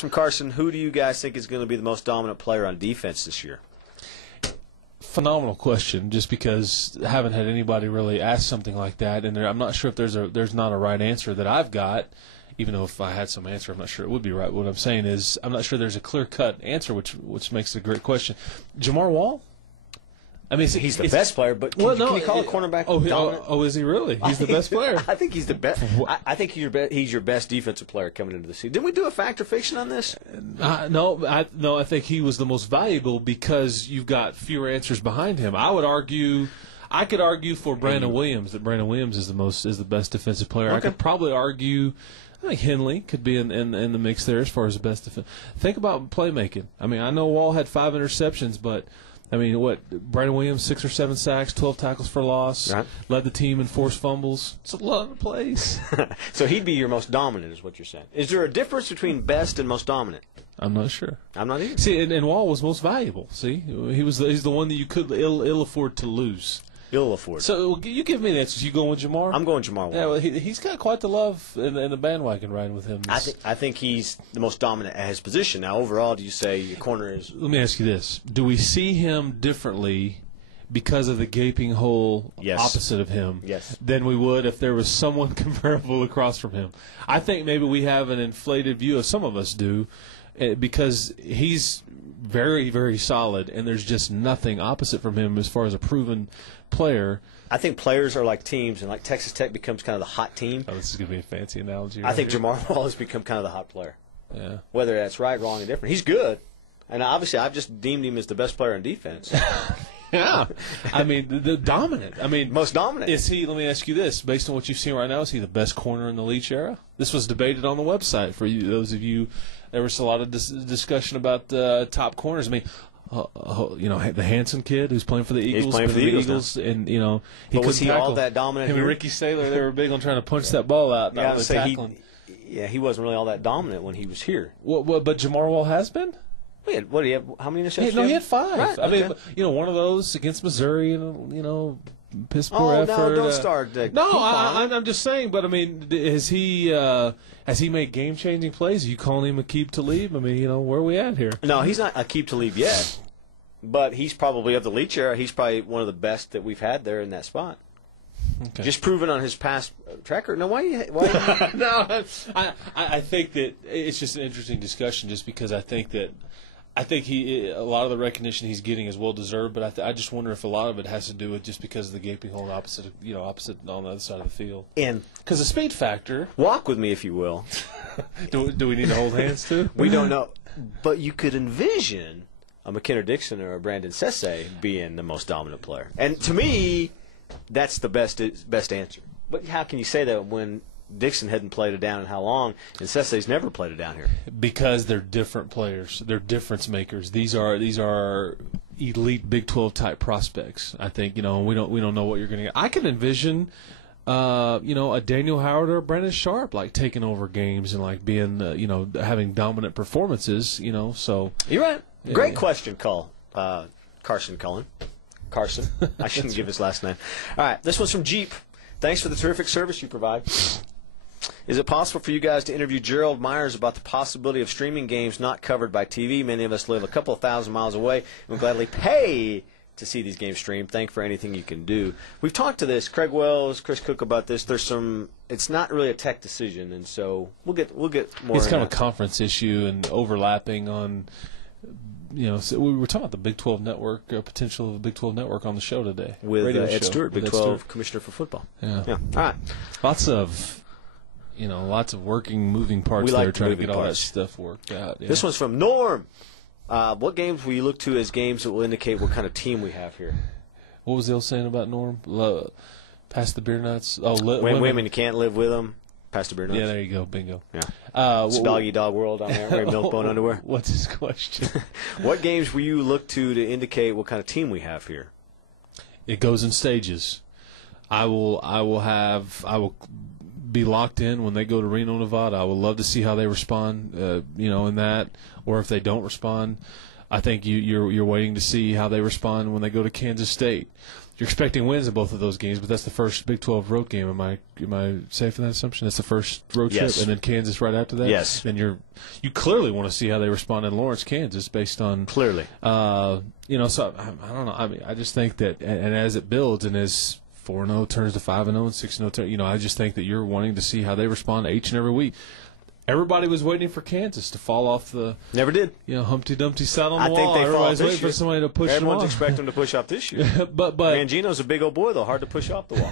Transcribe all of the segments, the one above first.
From Carson, who do you guys think is going to be the most dominant player on defense this year? Phenomenal question, just because I haven't had anybody really ask something like that, and I'm not sure if there's not a right answer that I've got, even though if I had some answer, I'm not sure it would be right. What I'm saying is I'm not sure there's a clear-cut answer, which makes it a great question. Jamar Wall? I mean, he's the best player, but can you call a cornerback dominant? Oh, is he really? He's the best player? I think he's the best. I think he's your best defensive player coming into the season. Didn't we do a fact or fiction on this? No, I think he was the most valuable because you've got fewer answers behind him. I could argue for Brandon Williams that Brandon Williams is the best defensive player. Okay. I could probably argue I think Henley could be in the mix there as far as the best defense. Think about playmaking. I mean, I know Wall had 5 interceptions, but I mean, Brandon Williams, 6 or 7 sacks, 12 tackles for loss, right. Led the team in forced fumbles. It's a lot of plays. So he'd be your most dominant, is what you're saying. Is there a difference between best and most dominant? I'm not sure. I'm not either. See, and Wall was most valuable. See, he's the one that you could ill afford to lose. Ill afford. So you give me the answers. You going with Jamar? I'm going Jamar Wall. Yeah, well, he's got quite the love in the bandwagon riding with him. I think he's the most dominant at his position. Now, overall, do you say your corner is? Let me ask you this: do we see him differently because of the gaping hole opposite of him than we would if there was someone comparable across from him? I think maybe we have an inflated view, of some of us do, because he's very, very solid, and there's just nothing opposite from him as far as a proven player. I think players are like teams, and like Texas Tech becomes kind of the hot team. Oh, this is going to be a fancy analogy. I think Jamar Wall has become kind of the hot player. Yeah. Whether that's right, wrong, or different. He's good. And obviously I've just deemed him as the best player on defense. Yeah. I mean, the dominant. I mean, most dominant. Is he, let me ask you this, based on what you've seen right now, is he the best corner in the Leach era? This was debated on the website for you, those of you. There was a lot of discussion about top corners. I mean, the Hanson kid who's playing for the Eagles. He's playing for the Eagles now. And, he was he all that dominant? Him and Ricky Saylor, they were big on trying to punch that ball out. Yeah, he wasn't really all that dominant when he was here. But Jamar Wall has been? What do you have? How many interceptions? He had 5. Right, I mean, one of those against Missouri, piss poor effort. Oh, no, don't start. I'm just saying. But I mean, has he made game-changing plays? Are you calling him Aqib Talib? I mean, where are we at here? No, he's not Aqib Talib yet. But he's probably of the Leach era. He's probably one of the best that we've had there in that spot. Okay. Just proven on his past track record. No, why? No, I think that it's just an interesting discussion, just because I think a lot of the recognition he's getting is well deserved, but I just wonder if a lot of it has to do with just because of the gaping hole opposite on the other side of the field. And because the speed factor. Walk with me, if you will. Do we need to hold hands too? We don't know, but you could envision a McKenna Dixon or a Brandon Sesse being the most dominant player, and to me, that's the best answer. But how can you say that when Dixon hadn't played it down in how long, and Sesse's never played it down here? Because they're different players. They're difference makers. These are elite Big 12 type prospects. I think we don't know what you're going to get. I can envision a Daniel Howard or a Brandon Sharp taking over games and being having dominant performances. So you're right. Yeah. Great question, Carson Cullen. Carson. I shouldn't give his last name. All right, this one's from Jeep. Thanks for the terrific service you provide. Is it possible for you guys to interview Gerald Myers about the possibility of streaming games not covered by TV? Many of us live a couple of thousand miles away and would gladly pay to see these games streamed. Thank for anything you can do. We've talked to this, Craig Wells, Chris Cook, about this. It's not really a tech decision, and so we'll get more. It's kind of a conference issue and overlapping on. So we were talking about the Big 12 network, potential of the Big 12 network on the show today. With Ed Stewart, Big 12 Commissioner for Football. Yeah. All right. Lots of working, moving parts there trying to get all that stuff worked out. Yeah. This one's from Norm. What games will you look to as games that will indicate what kind of team we have here? What was the old saying about Norm? Pass the beer nuts? Women, you can't live with them. Pass the beer nuts. Yeah, there you go. Bingo. Yeah. It's doggy dog world down there. Wearing milk bone underwear. What's his question? What games will you look to indicate what kind of team we have here? It goes in stages. I will be locked in when they go to Reno, Nevada. I would love to see how they respond, in that, or if they don't respond. I think you're waiting to see how they respond when they go to Kansas State. You're expecting wins in both of those games, but that's the first Big 12 road game. Am I safe in that assumption? That's the first road trip, and then Kansas right after that. Yes. And you clearly want to see how they respond in Lawrence, Kansas, based on clearly. So I don't know. I mean, I just think that, and as it builds, and as 4-0 turns to 5-0 and 6-0, I just think that you're wanting to see how they respond each and every week. Everybody was waiting for Kansas to fall off the never did. Humpty Dumpty sat on the I wall. Think they Everybody's waiting year. for somebody to push Everyone's them off. expecting them to push off this year. but Mangino's a big old boy though, hard to push off the wall.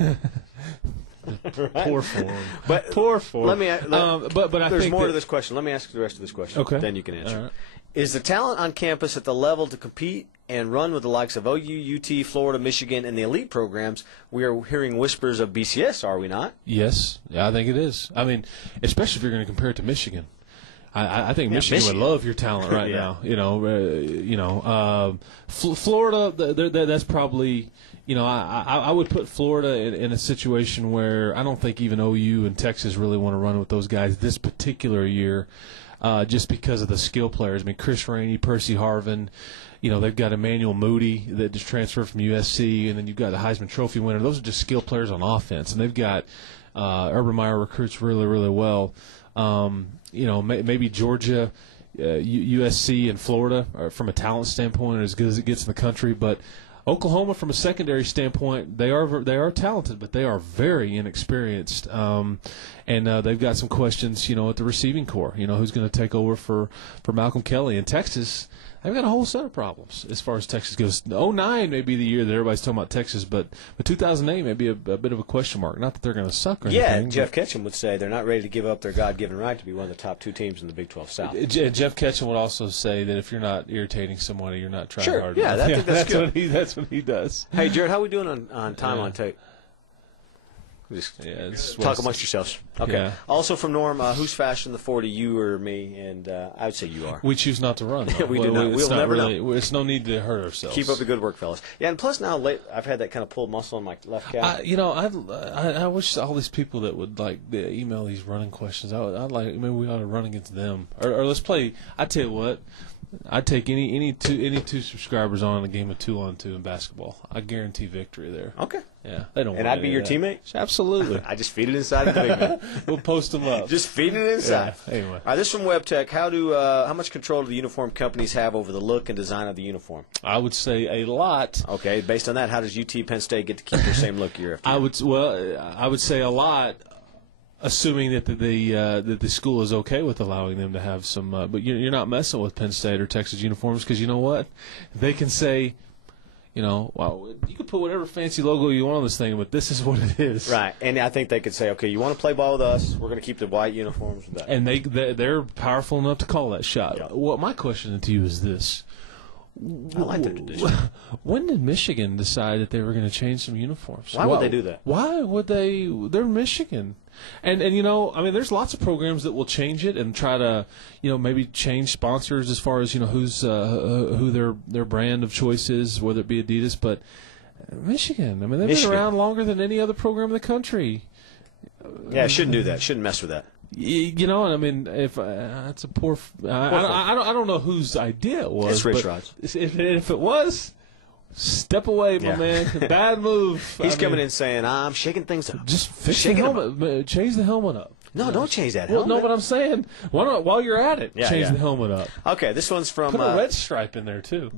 Right? Poor form. But poor form. Let me. But I there's think more to this question. Let me ask you the rest of this question. Okay. Then you can answer. Right. Is the talent on campus at the level to compete and run with the likes of OU, UT, Florida, Michigan, and the elite programs? We are hearing whispers of BCS, are we not? Yes, I think it is. I mean, especially if you're going to compare it to Michigan. I think Michigan would love your talent right now. Florida, that's probably. I would put Florida in a situation where I don't think even OU and Texas really want to run with those guys this particular year, just because of the skill players. I mean, Chris Rainey, Percy Harvin. They've got Emmanuel Moody that just transferred from USC, and then you've got the Heisman Trophy winner. Those are just skill players on offense, and they've got Urban Meyer recruits really, really well. Maybe Georgia, USC, and Florida from a talent standpoint are as good as it gets in the country. But Oklahoma, from a secondary standpoint, they are talented, but they are very inexperienced. And they've got some questions, at the receiving corps. Who's going to take over for Malcolm Kelly? And Texas, they've got a whole set of problems as far as Texas goes. 2009 may be the year that everybody's talking about Texas, but 2008 may be a bit of a question mark. Not that they're going to suck or anything. Jeff Ketchum would say they're not ready to give up their God-given right to be one of the top 2 teams in the Big 12 South. Jeff Ketchum would also say that if you're not irritating somebody, you're not trying hard enough. I think that's good. That's what he does. Hey, Jared, how are we doing on time on tape? Talk amongst yourselves. Okay. Yeah. Also from Norm, who's faster in the 40, you or me? And I would say you are. We choose not to run. We do not. We'll never know. It's no need to hurt ourselves. Keep up the good work, fellas. Yeah, and plus now I've had that kind of pulled muscle in my left calf. I wish all these people that would email these running questions. I'd like maybe we ought to run against them, or let's play. I tell you what. I'd take any two subscribers on a game of 2-on-2 in basketball. I guarantee victory there. Okay. Yeah, they don't. And I'd be your teammate. Absolutely. I just feed it inside of the big man. We'll post them up. Just feed it inside. Yeah, anyway. All right, this from WebTech. How much control do the uniform companies have over the look and design of the uniform? I would say a lot. Okay. Based on that, how does UT Penn State get to keep their same look year after year? I would say a lot. Assuming that the school is okay with allowing them to have some, but you're not messing with Penn State or Texas uniforms, because you know what, they can say, well, you can put whatever fancy logo you want on this thing, but this is what it is. Right, and I think they could say, okay, you want to play ball with us, we're going to keep the white uniforms. With that. And they're powerful enough to call that shot. Yeah. Well, my question to you is this. I like their tradition. When did Michigan decide that they were going to change some uniforms? Why would they do that? Why would they? They're Michigan. And there's lots of programs that will change it and try to, maybe change sponsors as far as, who their brand of choice is, whether it be Adidas. But Michigan, they've been around longer than any other program in the country. Yeah, shouldn't do that. Shouldn't mess with that. If it's a poor, I don't know whose idea it was. It's Rich Rod's. If it was, step away, my man. Bad move. He's coming in saying, I'm shaking things up. Just fix the helmet. Change the helmet up. No, don't change that helmet. Well, no, but I'm saying, why not, while you're at it, change the helmet up. Okay, this one's from... Put a red stripe in there, too.